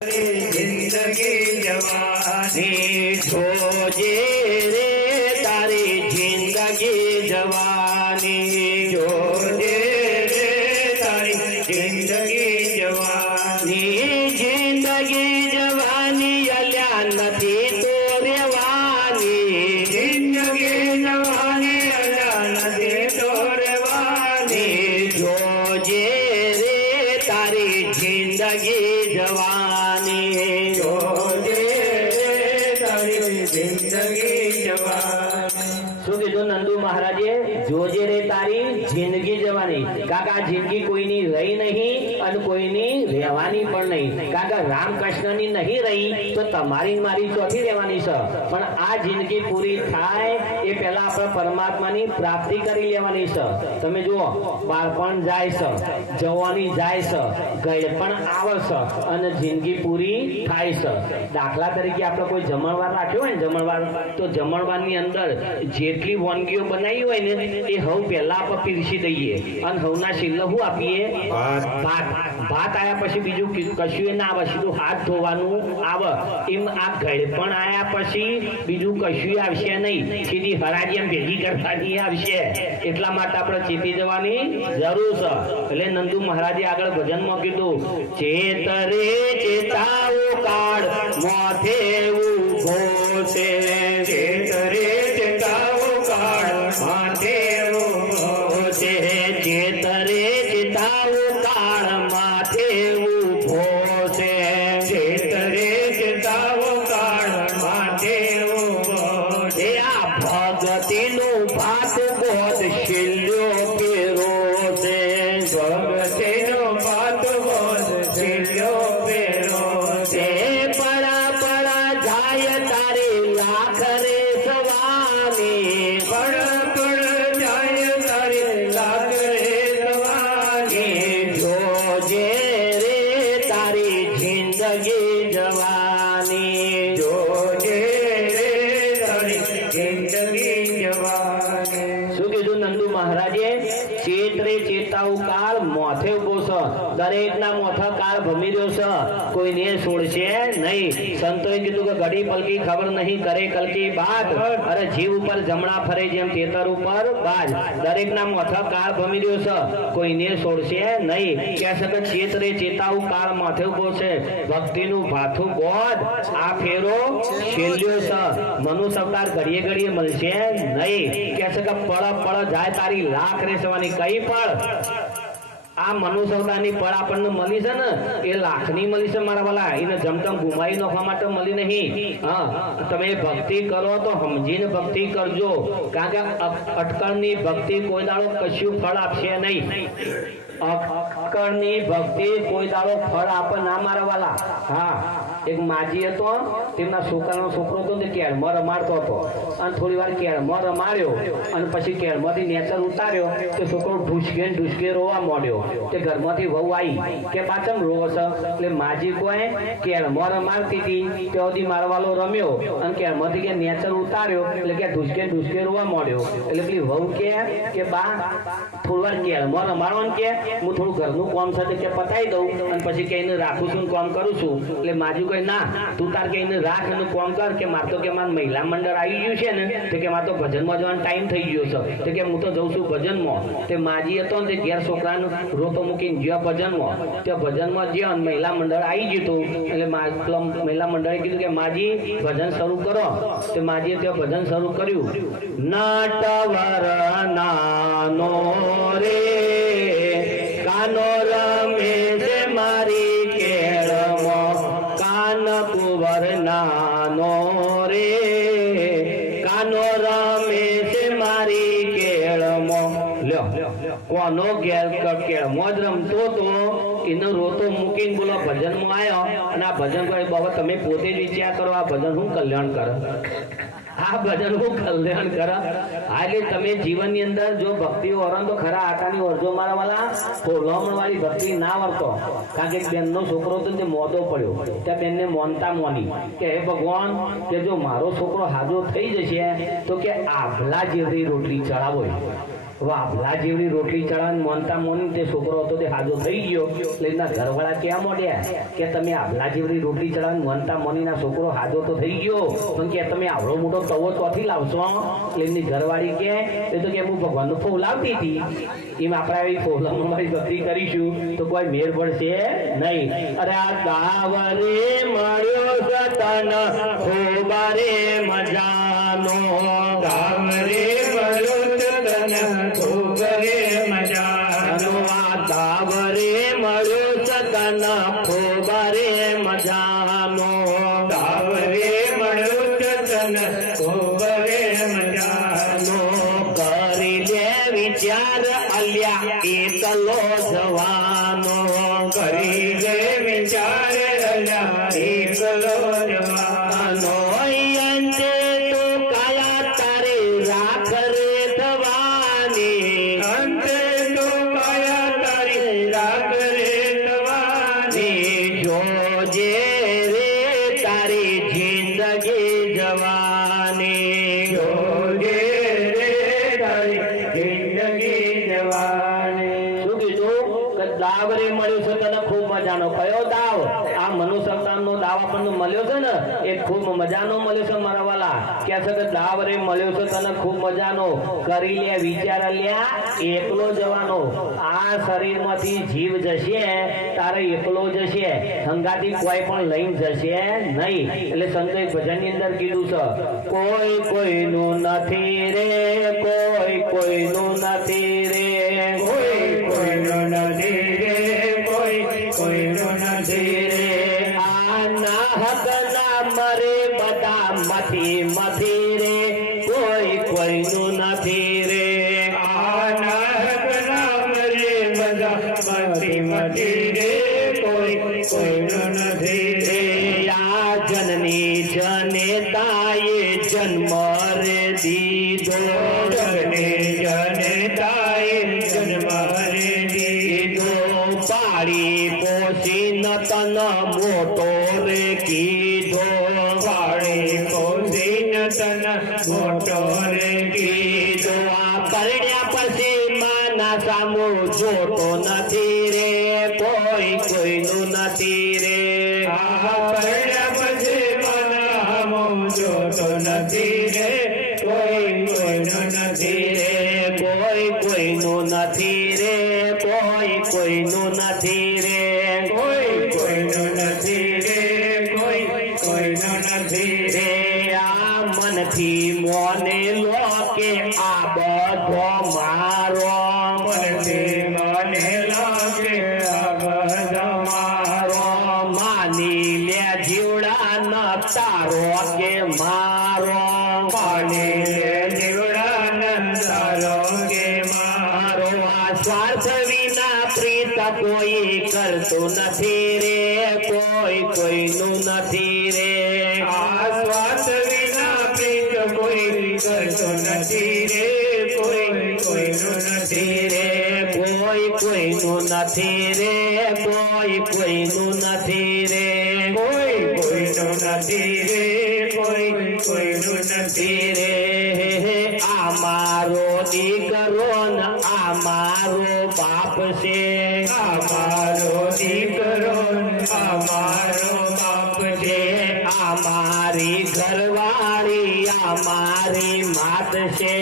जिंदगी जवानी जोजे रे तारी जिंदगी जवानी जोजे रे तारी जिंदगी जवानी अल्या नथी तो रेवानी जिंदगी जवानी अल्या नथी तो रेवानी जोजे रे तारी जिंदगी जवानी नंदू महाराजे जोजे रे तारी जिंदगी जवानी काका जिंदगी कोईनी रही नहीं और कोईनी રહેવાની પણ નહીં કાકા રામકૃષ્ણની नहीं रही तो તમારી મારી ચોથી રહેવાની છે પણ આ જિંદગી પૂરી થાય એ પહેલા આપણે પરમાત્માની પ્રાપ્તિ કરી લેવાની છે તમે જુઓ બાળપણ જાય છે જવાની જાય છે ગળપણ આવે છે અને જિંદગી પૂરી થાય છે દાખલા તરીકે આપણે કોઈ જમણવાર રાખ્યો હોય ને જમણવાર તો જમણવારની અંદર જેટલી વાનગીઓ બનાવી હોય ને એ હવ પહેલા આપણે પીરસી દઈએ અને હવના છેલ્લે શું આપીએ ભાત આયા પછી બીજું કશું ના આવે સીધું હાથ ધોવાનું આવે એમ આ ગળપણ આયા પછી બીજું કશું આવશે નહીં સીધી હરાજી એમ ભેગી કરવાની આવશે એટલા માટે આપણે ચેતી જવાની જરૂર છે એટલે નંદુ મહારાજે આગળ ભજનમાં કીધું ચેતરે ચેતાવો કાળ મોથે ઉભો છે ચેતરે ચેતાવો કાળ માથે ઉભો છે ચેતરે ચેતાવો કાળ માથે ઉભો છે ચેતરે ચેતાવો કાળ માથે ઉભો છે આ ભગતીનું ભાત ગોદ શિલ્યો પેરો છે ભગતીનું ભાત ગોદ શિલ્યો પેરો છે પડા પડા જાય તારે લાખ રે સવાની પડા પડા જાય તારે લાખ રે સવાની જોજે રે તારી જિંદગી જવાની જોજે રે તારી જિંદગી જવાની શું કીધું નંદુ મહારાજે ચેતરે ચેતાઉ કાળ મોથે ઉભો છે દરેકના મોથા કાળ ભમી રહ્યો છે કોઈને છોડશે નહીં સંતોએ કીધું કે ઘડી પલકી ખબર નહીં કરે કલકી બાત અરે જીવ ઉપર જમણા ફરે જેમ તેતર ઉપર બાજ દરેકના મોથા કાળ ભમી રહ્યો છે કોઈને છોડશે નહીં કે સકે ચેતરે ચેતાઉ કાળ માથે ઉભો છે ભક્તિનું ભાથું ગોદ આ ફેરો છેલ્યો છે મનુષ્ય અવતાર ઘડીએ ઘડીએ મળશે નહીં કે સકે પળ પળ જાય તારી લાખ રે સવાની કઈ પળ આ મનુષ્ય અવતારની પળ આપણને મળી છે ને એ લાખની મળી છે મારા વાલા એને જમતમ ઘુમાવી નાખવા માટે મળી નહીં હા તમે ભક્તિ કરો તો સમજીને ભક્તિ કરજો કારણ કે અટકળની ભક્તિ કોઈ દાડો કશું ફળ આપશે નહીં અટકળની ભક્તિ કોઈ દાડો ફળ આપે ના મારા વાલા હા એક માજી હતો તેમના છોકરાનો છોકરો હતો તે કેળમાં રમાડતો હતો અને થોડી વાર કેળમાં રમાડ્યો અને પછી કેળમાંથી નેચર ઉતાર્યો તો છોકરો ઢૂસકે રોવા માંડ્યો તે ઘરમાંથી વહુ આવી કે પાછળ રોવો છે એટલે માજી કોઈ કેળમાં રમાડતી હતી ત્યાં સુધી મારવાલો રમ્યો અને કેળમાંથી કે નેચર ઉતાર્યો એટલે કે ઢૂસકે રોવા માંડ્યો એટલે પેલી વહુ કે બા થોડી વાર કેળમાં રમાડવાનું કે હું થોડું ઘરનું કામ છે કે પતાવી દઉં અને પછી કે એને રાખું છું કામ કરું છું એટલે માજી કોઈ ના તું તાર કે એને રાખ અને કામ કર કે મારે તો કે મારું મહિલા મંડળ આવી ગયું છે ને તો કે મારે તો ભજનમાં જવાનો ટાઈમ થઈ ગયો છે તો કે હું તો જઉં છું ભજનમાં તે માજી હતો ને તે ઘેર છોકરાનો રોતો મૂકીને જ્યાં ભજનમાં ત્યાં ભજનમાં જ્યાં મહિલા મંડળ આવી ગયું એટલે મહિલા મંડળે કીધું કે માજી ભજન શરૂ કરો તે માજીએ ત્યાં ભજન શરૂ કર્યું નટવર નાનો રે કાનો રમે છે મારી કેળમાં કાન કુંવર નાનો રે કાનો રમે છે મારી કેળમાં લ્યો કોનો ઘેર કેળમાં જ રમતો તો એનો રોતો મૂકીને બોલો ભજનમાં આવ્યો અને આ ભજન કરે બાબા તમે પોતે જ વિચાર કરો આ ભજન શું કલ્યાણ કરે આ ભજન હું કલ્યાણ કરે એટલે તમે જીવનની અંદર જો ભક્તિ ઓરન તો ખરા આટાની ઓરજો મારા વાલા પોલમણ વાળી ભક્તિ ના વર્તો કારણ કે બેનનો છોકરો હતો તે મોદો પડ્યો ત્યાં બેનને મોનતા મોની કે હે ભગવાન કે જો મારો છોકરો હાજો થઈ જશે તો કે આભલા જેવી રોટલી ચડાવો વાભલા જેવડી રોટલી ચડાવીને મોનતા મોની તે છોકરો હતો તે હાજો થઈ ગયો એટલે એના ઘરવાળા ક્યાં મોડ્યા કે તમે આભલા જેવડી રોટલી ચડાવીને મોનતા મોનીના છોકરો હાજો તો થઈ ગયો પણ કે તમે આવડો મોટો તવો ચોથી લાવશો એટલે એમની ઘરવાળી કે એ તો કે હું ભગવાનનો ફોલ લાવતી હતી એમ આપણે આવી ફોલામાં મારી ગતિ કરીશું તો કોઈ મેર પડશે નહીં. અરે આ દાવરે મળ્યો સતન ખૂબ રે મજાનો દાવરે મળ્યો સતન ખૂબ રે મજાનો આ દાવરે મળ્યો સતન ખૂબ રે મજાનો દાવરે મળ્યો સતન ખૂબ રે મજાનો કરી લે વિચાર અલ્યા એકલો જવાનો કરી લે વિચાર અલ્યા એકલો જવાનો અંતે તો કાયા તારે રાખ રે થવાની અંતે તો કાયા તારી રાખ રે થવાની જોજે રે તારી જિંદગી જવાની જોજે રે તારી જિંદગી જવાની. શું કીધું કે દાવ રે મળ્યો છે તને ખૂબ મજાનો કયો દાવ આ મનુસંતાનનો દાવ આપણને મળ્યો છે ને એ ખૂબ મજાનો મળ્યો છે મારા વાલા કે છે કે દાવ રે મળ્યો છે તને ખૂબ મજાનો કરી લે વિચાર લ્યા એકલો જવાનો આ શરીરમાંથી જીવ જશે તારે એકલો જશે સંગાતી કોઈ પણ લઈને જશે નહીં એટલે સંતોએ ભજનની અંદર કીધું છે કોઈ કોઈનું નથી રે કોઈ કોઈનું નથી રે કોઈ કોઈનો નથી રે કોઈ કોઈનો નથી રે આ ના હક ના મરે બધા મથી મથી રે કોઈ કોઈનું નથી રે આ નાહક નામ રે બધા મતી મતી રે કોઈ કોઈનો નથી રે આ જનની જનેતાએ જન્મ રે દીધો જગને જનતાએ જન્મ રે દીધો પાડી પોષી નતન મોટો રે કીધો પાડી પોષીને તન મોટો રે કીધો આ પરણ્યા પછી માના સામો જોતો નથી રે કોઈ કોઈનું નથી રે આ પરણ્યા પછી મનામો જોતો નથી રે કોઈ કોઈનો નથી રે કોઈ કોઈનું નથી રે કોઈ કોઈનું નથી રે કોઈ કોઈનો નથી રે કોઈ કોઈનો નથી રે આ મનથી મોને લો કે આ બધો મારો મનથી મને લાગે આ બધો મારો માની લે જીવડા ન તારો કે મારો પાણી લે જીવડાનંદ તારો કે મારો આ સ્વાર્થ વિના પ્રીત કોઈ કરતું નથી રે કોઈ કોઈનું નથી રે આ સ્વાર્થ વિના પ્રીત કોઈ કરતો નથી રે કોઈ કોઈનું નથી રે કોઈ કોઈનું નથી રે કોઈ કોઈનું નથી રે કોઈ કોઈનું નથી રે કોઈ કોઈનું નથી રે આ મારો દીકરો ને આ મારો બાપ છે આ મારો દીકરો આ મારો બાપ છે આ મારી ઘરવાળી આ મારી માત છે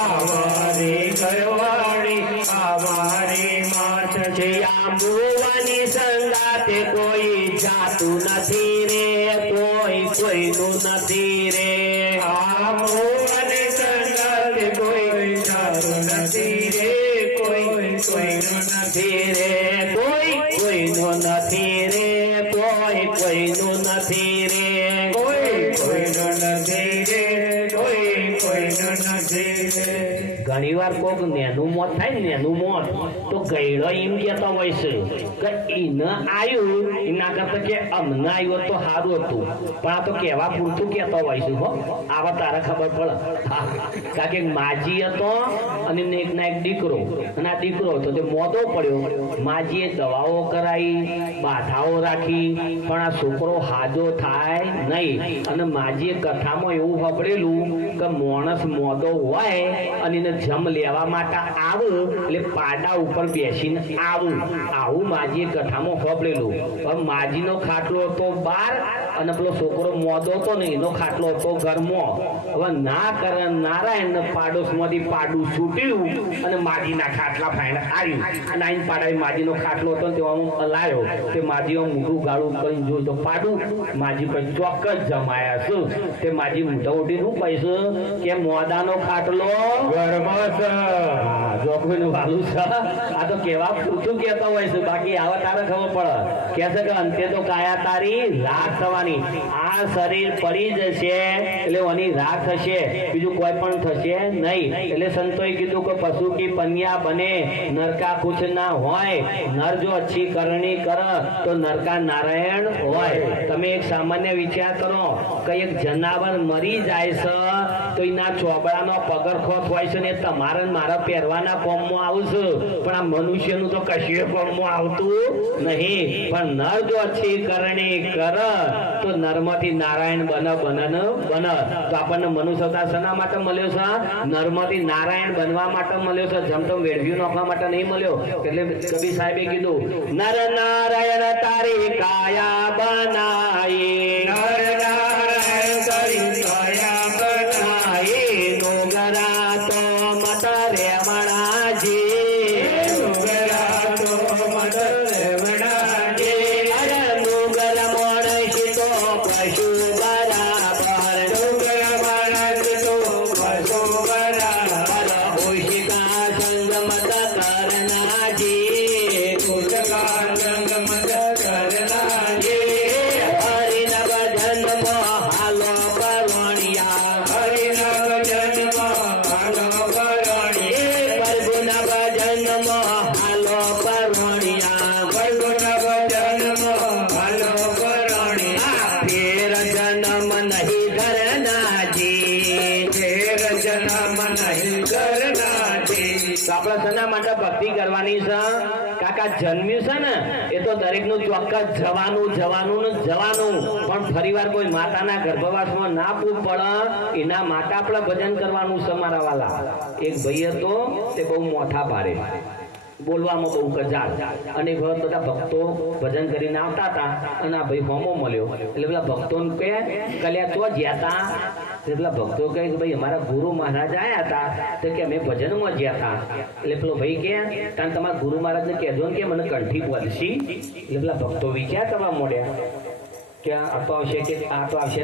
આ મારી ઘરવાળી આ મારી માત છે આ મુવાની સંગાતે કોઈ જાતું નથી રે કોઈ કોઈનું નથી રે આ મોહને સંગાતે કોઈ જાતું નથી રે કોઈ કોઈનું નથી રે કોઈ કોઈનું નથી રે કોઈ કોઈનું નથી રે કોઈ કોઈનું નથી રે કોઈ કોઈનું નથી રે ઘણી વાર કોક નેનું મોત થાય ને નેનું મોત તો તો ગયડો એમ કેતો હોય છે કે એને આવ્યું એના કરતા કે અમને આવ્યું તો સારું હતું, પણ આ તો કહેવા પૂરતું કેતો હોય છે. હો આવા તારા ખબર પડે. કારણ કે માજી હતો અને એક ના એક દીકરો, અને આ દીકરો હતો તે મોદો પડ્યો. માજીએ દવાઓ કરાવી, બાધાઓ રાખી, પણ આ છોકરો હાજો થાય નહીં. અને માજીએ કથામાં એવું સાંભળેલું કે માણસ મોદો હોય અને એને જમ લેવા માટે આવે એટલે પાડા ઉપર બેસીને આવું માજીએ કથામાં સાંભળેલું. હવે માજીનો ખાટલો હતો બહાર અને પેલો છોકરો મોદો હતો ને એનો ખાટલો હતો ઘરમાં. હવે ના કરે નારાયણ પાડોશમાંથી પાડું છૂટ્યું અને માજીના ખાટલા ફાઈને આવ્યું અને આઈને પાડા માજીનો ખાટલો હતો ને તેમાં લાયો તે માજીઓ મોઢું ગાળું કરીને જોયું તો પાડું. માજી પછી ચોક્કસ જમાયા શું તે માજી મોઢા ઉઠી શું કહીશું કે મોદાનો ખાટલો ઘરમાં છે. જોખમીનું વાલું છે. આ તો કેવા પૂછું કેતો હોય છે, બાકી આવા તારે ખબર પડે. કે છે કે અંતે તો કાયા તારી રાખ થવાની. આ શરીર પડી જશે એટલે ઓની રાખ થશે, બીજું કોઈ પણ થશે નહીં. એટલે સંતોએ કીધું કે પશુ કી પન્યા બને નરકા કુછ ના હોય. નર જો અચ્છી કરણી કર તો નરકા નારાયણ હોય. તમે એક સામાન્ય વિચાર કરો કે એક જનાવર મરી જાય છે તો એના ચોબડાનો પગરખો હોય છે ને તમારે મારા પહેરવાના કોમમાં આવશે, પણ આ મનુષ્યનું તો કશું કોમમાં આવતું નહીં. પણ નર જો અચ્છી કરણી કર તો નરમાંથી નારાયણ બન. તો આપણને મનુષ્યતા શેના માટે મળ્યો છે? નરમાંથી નારાયણ બનવા માટે મળ્યો છે. જમતમ વેડવ્યું નાખવા માટે નહીં મળ્યો. એટલે કબીર સાહેબે કીધું નર નારાયણ તારી કાયા બનાઈ, નર નારાયણ તારી કાયા બનાઈ, ડોગરા તો મત રેવણાજી, ડોગરા તો મત રેવણાજી, અરે ડોગર મોણસી તો પશુ બરાબર, ડોગર માણસ તો પશુ બરાબર, ઓશિકા સંગ મત કરનાજી, ઉદકા સંગ મત કરનાજી, હરિનવ જન્મ હાલો પરવણિયા, હરિનવ જન્મ હાલો પરણિયા, પ્રભુનવ જન્મ હાલો પરવણિયા, પ્રભુનવ જન્મ હાલો પરણિયા, ફેર જન્મ નહીં કરનાજી. ફેર જન્મ નહીં કરનાજી. તો આપણે શેના માટે ભક્તિ કરવાની છે? કાકા જન્મ્યું છે ને એ તો દરેક નું ચોક્કસ જવાનું પણ ફરીવાર કોઈ માતાના ગર્ભવાસમાં ના પૂછ પડે એના માટે આપણે ભજન કરવાનું છે. મારા વાલા એક ભાઈ હતો તે બહુ મોઠા ભારે, બોલવામાં બહુ કજાર, અને બધા ભક્તો ભજન કરીને આવતા હતા અને આ ભાઈ હોમો મળ્યો. એટલે પેલા ભક્તોને કહે કલ્યા તો જ્યાં હતા. પેલા ભક્તો કહે કે ભાઈ અમારા ગુરુ મહારાજ આવ્યા હતા તો કે અમે ભજનમાં જ્યાં હતા. એટલે પેલો ભાઈ કે તાન તમારા ગુરુ મહારાજને કહેજો ને કે મને કંઠી બોલશી. એટલે પેલા ભક્તો વિચાર કરવા માંડ્યા કે આ તો આવશે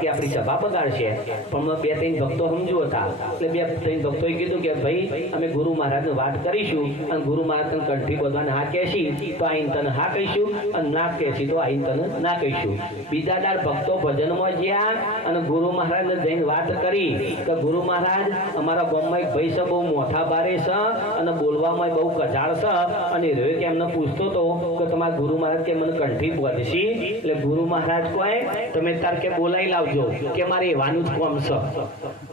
કે આપણી સભા બગાડશે. પણ બે ત્રણ ભક્તો સમજુ હતા એટલે બે ત્રણ ભક્તોએ કીધું કે ભાઈ અમે ગુરુ મહારાજને વાત કરીશું અને ગુરુ મહારાજ તને કંઠી બોલવાને હા કહેશી તો આઈને તને હા કહીશું અને ના કહેશી તો આઈને તને ના કહીશું. બીજા દાડ ભક્તો ભજનમાં ગયા અને ગુરુ મહારાજને જઈને વાત કરી કે ગુરુ મહારાજ અમારા ગામમાં એક ભાઈ છે બહુ મોઠા ભારે છે અને બોલવામાં બહુ કજાળ છે, અને રહ્યો કે એમને પૂછતો હતો કે તમારા ગુરુ મહારાજ કે મને કંઠી બોલશી. એટલે ગુરુ મહારાજ તમે તાર કે બોલાવી લાવજો કે મારે એવાનું જ કામ છે.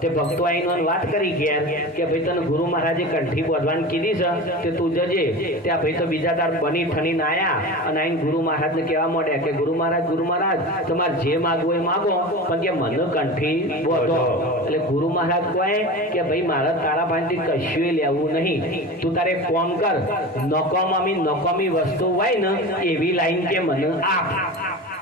તે ભક્તો આવીને વાત કરી ગયા કે ભાઈ તને ગુરુ મહારાજે કંઠી બોધવાની કીધી છે તે તું જજે. ત્યાં ભાઈ તો બીજા તાર બની ઠણીને આયા અને આઈને ગુરુ મહારાજને કહેવા માંડ્યા કે ગુરુ મહારાજ તમારે જે માગવું એ માગો પણ કે મને કંઠી બોધો. એટલે ગુરુ મહારાજ કહે કે ભાઈ મારે તારા પાસેથી કશું લેવું નહીં, તું તારે કોમ કર, નકામી વસ્તુ હોય ને એવી લાઈન કે મને આપ.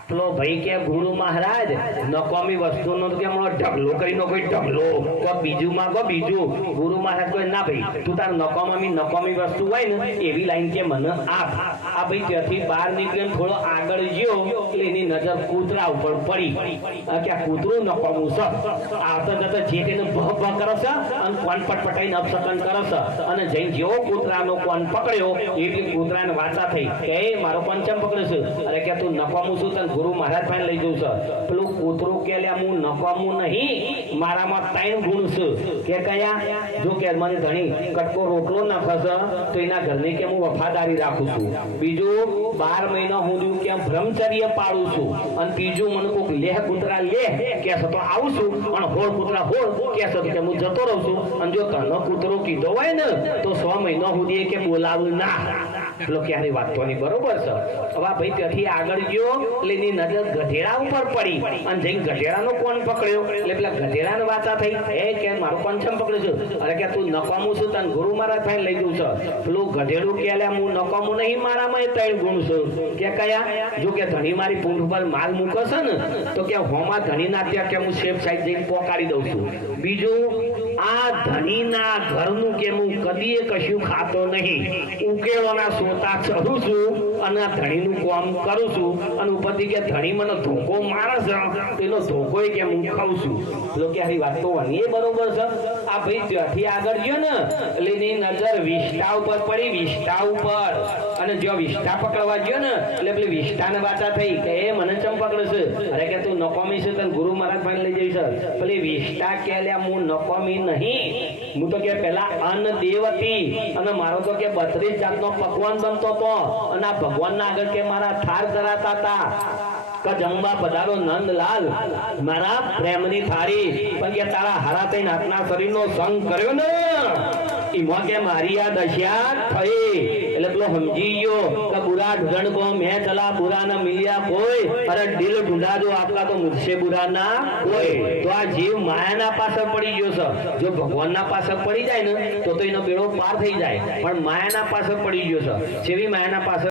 પેલો ભાઈ કે ગુરુ મહારાજ નકામી વસ્તુનો કે ઢગલો કરીને કોઈ ઢગલો કોઈ બીજું માંગો બીજું. ગુરુ મહારાજ કહે ના ભાઈ તું તાર નકામી વસ્તુ હોય ને એવી લાઈન કે મને આપ. આ ભાઈ ત્યાંથી બહાર નીકળીને થોડો આગળ ગયો એટલે એની નજર કૂતરા ઉપર પડી કે આ કૂતરું નકામું છે. આવતા જતા જે તેને ભ ભ કરે છે અને કોણ પટપટાઈને અપશકન કરે છે અને જઈને જેવો કૂતરાનો કોણ પકડ્યો એટલે કૂતરાને વાચા થઈ કે એ મારો કોણ ચમ પકડ્યો છે? અરે કે તું નકામું છું તને ગુરુ મહારાજ પાસે લઈ જવું છે. પેલું કૂતરું કે લે હું નકામું નહીં, મારામાં 3 ગુણ છે. કે કયા? જો કે મને ધણી કટકો રોટલો નાખે છે તો એના ઘરની કે હું વફાદારી રાખું છું. બીજું 12 મહિના હું કે બ્રહ્મચર્ય પાળું છું. અને ત્રીજું મને કોઈક લેહ કૂતરા લે કે તો આવું છું અને હોળ કૂતરા હોળ કે કે હું જતો રહું છું. અને જો તનો કૂતરો કીધો હોય ને તો 100 મહિના સુધી કે બોલાવું ના. પેલો ક્યારે વાંચતો નહીં, બરોબર છે. હવે ભાઈ ત્યાંથી આગળ ગયો એટલે એની નજર ગધેડા ઉપર પડી અને જઈને ગધેડાનો કોણ પકડ્યો એટલે પેલા ગધેડાને વાચા થઈ એ કે મારો કોણ ચમ પકડ્યો છે? અરે કે તું નકામું છું તને ગુરુ મહારાજ પાસે લઈ જવું છે. પેલું ગધેડું કે હું નકામું નહીં, મારામાં 3 ગુણ છે. કે કયા? જો કે ધણી મારી પૂંઠ ઉપર માલ મૂકે છે ને તો કે હોમાં ધણી ના ત્યાં કે હું સેફ સાઈડ જઈને પોકારી દઉં છું. બીજું આ ધણીના ઘરનું કે હું કદીએ કશું ખાતો નહીં, ઉકેલોના સોતા ચડું છું અને આ ધણીનું કામ કરું છું. અને ઉપરથી કે ધણી મને ધોકો મારે છે તો એનો ધોકો કે હું ખાઉં છું. લોકો હારી વાત તો એ બરોબર છે. આ ભાઈ ત્યાંથી આગળ ગયો ને એટલે એની નજર વિષ્ટા ઉપર પડી, વિષ્ટા ઉપર. અને જો વિષ્ટા પકડવા ગયો ને એટલે પેલી વિષ્ટાને વાચા થઈ કે એ મને ચમ પકડે છે? અરે કે તું નકામી છે તને ગુરુ મહારાજ પાસે લઈ જઈશ. પેલી વિષ્ટા કે હું નકામી નહીં, હું તો કે પેલા અન્ન દેવતી અને મારો તો કે 32 જાતનો પકવાન બનતો હતો અને આ ભગવાનના આગળ કે મારા થાર ધરાતા હતા કે જમવા પધારો નંદલાલ મારા પ્રેમની થાળી. પણ કે તારા હારા થઈને હાથના શરીરનો સંગ કર્યો ને એમાં કે મારી આ દશા થઈ. એટલે પેલો સમજી ગયો કે બુરા ઢૂંઢણ કો મેં ચલા બુરા ના મિલ્યા કોઈ, અરે દિલ ઢૂંઢા જો આપકા તો મુझसे બુરા ના કોઈ. તો આ જીવ માયાના પાછળ પડી ગયો છે. જો ભગવાનના પાછળ પડી જાય ને તો એનો બેડો પાર થઈ જાય, પણ માયાના પાછળ પડી ગયો છે. જેવી માયાના પાછળ